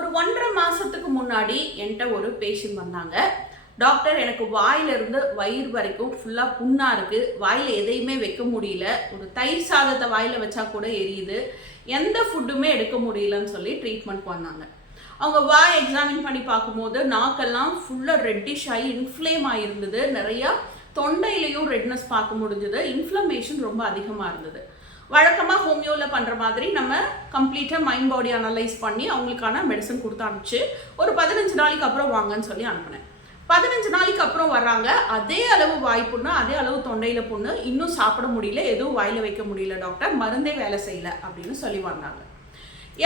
ஒரு 1.5 மாசத்துக்கு முன்னாடி என்கிட்ட ஒரு பேஷண்ட் வந்தாங்க. டாக்டர், எனக்கு வாயிலிருந்து வயிறு வரைக்கும் ஃபுல்லா புண்ணா இருக்கு. வாயில எதையுமே வைக்க முடியல. ஒரு தயிர் சாதத்தை வாயில வச்சா கூட எரியுது. எந்த ஃபுட்டுமே எடுக்க முடியலன்னு சொல்லி ட்ரீட்மெண்ட் பண்ணாங்க. அவங்க வாய் எக்ஸாமின் பண்ணி பார்க்கும்போது நாக்கெல்லாம் ஃபுல்லா ரெட்டிஷ் ஆகி இன்ஃப்ளேம் ஆகிருந்தது. நிறையா தொண்டையிலையும் ரெட்னஸ் பார்க்க முடிஞ்சது. இன்ஃப்ளமேஷன் ரொம்ப அதிகமாக இருந்தது. வழக்கமாக ஹோமியோவில் பண்ணுற மாதிரி நம்ம கம்ப்ளீட்டாக மைண்ட் பாடி அனலைஸ் பண்ணி அவங்களுக்கான மெடிசன் கொடுத்து அனுப்பிச்சு ஒரு 15 நாளைக்கு அப்புறம் வாங்கன்னு சொல்லி அனுப்பினேன். 15 நாளைக்கு அப்புறம் வர்றாங்க. அதே அளவு வாய் புண்ணு, அதே அளவு தொண்டையில் புண்ணு, இன்னும் சாப்பிட முடியல, எதுவும் வாயில் வைக்க முடியல டாக்டர், மருந்தே வேலை செய்யலை அப்படின்னு சொல்லி வந்தாங்க.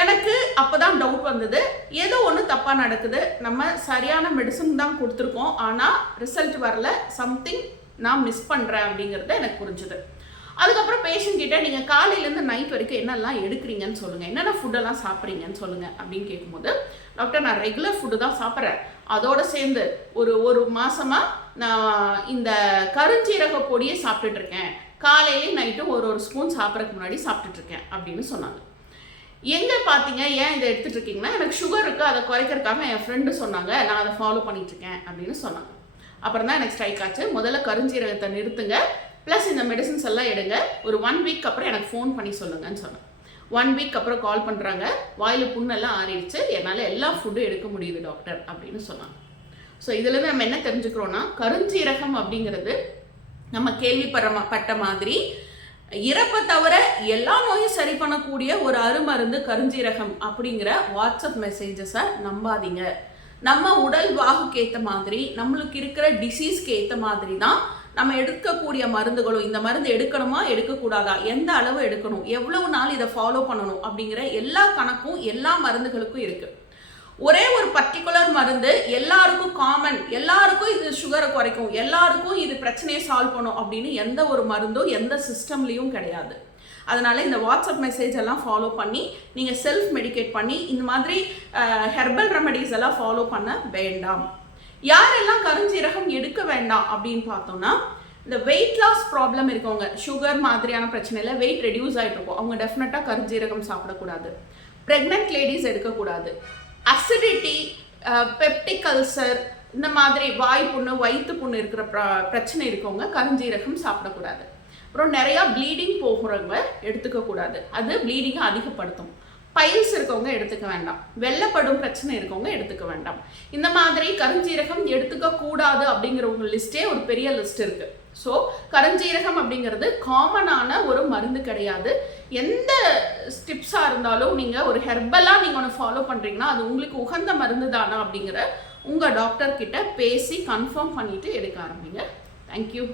எனக்கு அப்போ தான் டவுட் வந்தது, ஏதோ ஒன்று தப்பாக நடக்குது, நம்ம சரியான மெடிசன் தான் கொடுத்துருக்கோம், ஆனால் ரிசல்ட் வரல, சம்திங் நான் மிஸ் பண்ணுறேன் அப்படிங்கிறத எனக்கு புரிஞ்சுது. அதுக்கப்புறம் பேஷண்ட் கிட்ட நீங்கள் காலையிலேருந்து நைட் வரைக்கும் என்னெல்லாம் எடுக்கிறீங்கன்னு சொல்லுங்கள், என்னென்ன ஃபுட்டெல்லாம் சாப்பிட்றீங்கன்னு சொல்லுங்கள் அப்படின்னு கேட்கும்போது, டாக்டர் நான் ரெகுலர் ஃபுட்டு தான் சாப்பிட்றேன், அதோடு சேர்ந்து ஒரு மாதமாக நான் இந்த கருஞ்சீரக பொடியை சாப்பிட்டுட்ருக்கேன், காலையிலேயும் நைட்டும் ஒரு ஸ்பூன் சாப்பிட்றதுக்கு முன்னாடி சாப்பிட்டுட்ருக்கேன் அப்படின்னு சொன்னாங்க. எங்கே பார்த்தீங்க, ஏன் இதை எடுத்துகிட்டு இருக்கீங்கன்னா, எனக்கு சுகர் இருக்குது, அதை குறைக்கிறதுக்காக என் ஃப்ரெண்டு சொன்னாங்க, நான் அதை ஃபாலோ பண்ணிகிட்ருக்கேன் அப்படின்னு சொன்னாங்க. அப்புறம் தான் எனக்கு ஸ்ட்ரைக் ஆச்சு, முதல்ல கருஞ்சீரகத்தை நிறுத்துங்க, ப்ளஸ் இந்த மெடிசன்ஸ் எல்லாம் எடுங்க, ஒரு 1 வீக் அப்புறம் எனக்கு ஃபோன் பண்ணி சொல்லுங்கன்னு சொன்னேன். 1 வீக் அப்புறம் கால் பண்ணுறாங்க, வாயில் புண்ணெல்லாம் ஆறிடுச்சு, என்னால் எல்லா ஃபுட்டும் எடுக்க முடியுது டாக்டர் அப்படின்னு சொன்னாங்க. ஸோ இதுலேருந்து நம்ம என்ன தெரிஞ்சுக்கிறோன்னா, கருஞ்சீரகம் அப்படிங்கிறது நம்ம கேள்விப்பட்ட மாதிரி இறப்பை தவிர எல்லா நோயும் சரி பண்ணக்கூடிய ஒரு அருமருந்து கருஞ்சீரகம் அப்படிங்கிற வாட்ஸ்அப் மெசேஜஸை நம்பாதீங்க. நம்ம உடல் வாகுக்கு ஏற்ற மாதிரி, நம்மளுக்கு இருக்கிற டிசீஸ்க்கு ஏற்ற மாதிரி தான் நம்ம எடுக்கக்கூடிய மருந்துகளும், இந்த மருந்து எடுக்கணுமா எடுக்கக்கூடாதா, எந்த அளவு எடுக்கணும், எவ்வளவு நாள் இதை ஃபாலோ பண்ணணும் அப்படிங்கிற எல்லா கணக்கும் எல்லா மருந்துகளுக்கும் இருக்குது. ஒரே ஒரு பர்டிகுலர் மருந்து எல்லாருக்கும் காமன், எல்லாருக்கும் இது சுகரை குறைக்கும், எல்லாருக்கும் இது பிரச்சனையை சால்வ் பண்ணும் அப்படின்னு எந்த ஒரு மருந்தும் எந்த சிஸ்டம்லேயும் கிடையாது. அதனால இந்த வாட்ஸ்அப் மெசேஜ் எல்லாம் ஃபாலோ பண்ணி நீங்கள் செல்ஃப் மெடிகேட் பண்ணி இந்த மாதிரி ஹெர்பல் ரெமடிஸ் எல்லாம் ஃபாலோ பண்ண வேண்டாம். யாரெல்லாம் கருஞ்சீரகம் எடுக்க வேண்டாம் அப்படின்னு பார்த்தோம்னா, இந்த வெயிட் லாஸ் ப்ராப்ளம் இருக்கவங்க, சுகர் மாதிரியான பிரச்சனையில் வெயிட் ரெடியூஸ் ஆகிட்டு இருக்கும், அவங்க டெஃபினட்டாக கருஞ்சீரகம் சாப்பிடக்கூடாது. ப்ரெக்னென்ட் லேடிஸ் எடுக்கக்கூடாது. அசிடிட்டி, பெப்டிக் அல்சர், இந்த மாதிரி வாய் புண்ணு, வயிற்று புண்ணு இருக்கிற பிரச்சனை இருக்கவங்க கருஞ்சீரகம் சாப்பிடக்கூடாது. அப்புறம் நிறையா ப்ளீடிங் போகிறவங்க எடுத்துக்கக்கூடாது, அது ப்ளீடிங்கை அதிகப்படுத்தும். பைல்ஸ் இருக்கவங்க எடுத்துக்க வேண்டாம். வெள்ளப்படும் பிரச்சனை இருக்கவங்க எடுத்துக்க வேண்டாம். இந்த மாதிரி கருஞ்சீரகம் எடுத்துக்க கூடாது அப்படிங்கிறவங்க லிஸ்ட்டே ஒரு பெரிய லிஸ்ட் இருக்குது. ஸோ கருஞ்சீரகம் அப்படிங்கிறது காமனான ஒரு மருந்து கிடையாது. எந்த ஸ்டிப்ஸாக இருந்தாலும் நீங்கள் ஒரு ஹெர்பலாக நீங்கள் ஒன்று ஃபாலோ பண்ணுறீங்கன்னா அது உங்களுக்கு உகந்த மருந்து தானா அப்படிங்கிற உங்கள் டாக்டர் கிட்ட பேசி கன்ஃபார்ம் பண்ணிவிட்டு எடுக்க ஆரம்பிங்க. தேங்க்யூ.